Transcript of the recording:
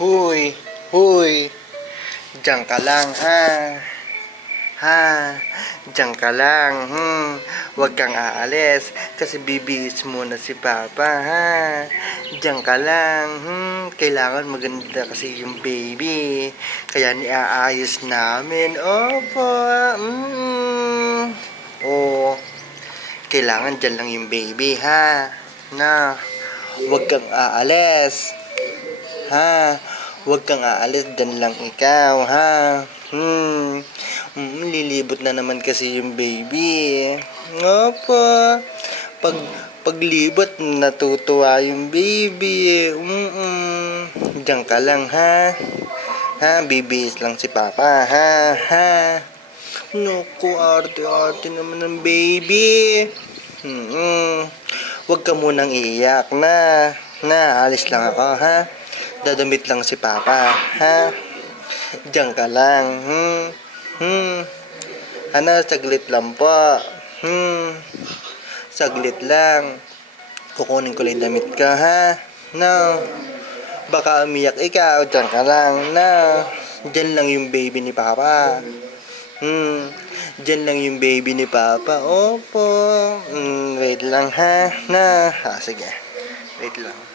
Huy, huy, diyan ka lang ha. Ha, diyan ka lang. Huwag kang aalis kasi bibihis muna si Papa ha. Diyan ka lang. Kailangan maganda kasi yung baby. Kaya niaayos namin. Opo. Oh, kailangan dyan lang yung baby ha. Na, huwag kang aalis. Ha, huwag kang aalis, dyan lang ikaw, ha. Lilibot na naman kasi yung baby. Opo. Pag paglibot, natutuwa yung baby. Diyan ka lang, ha. Ha, bibihis lang si Papa, ha. Ha. Naku, arte-arte naman ng baby. Huwag ka munang iiyak na. Na, alis lang ako, ha. Dadamit lang si Papa, ha? Diyan ka lang, Ano, saglit lang po. Saglit lang. Kukunin ko lang damit ka, ha? No. Baka umiyak ikaw, diyan ka lang, no. Diyan lang yung baby ni Papa. Diyan lang yung baby ni Papa. Opo. Wait lang, ha? Na. Sige. Wait lang.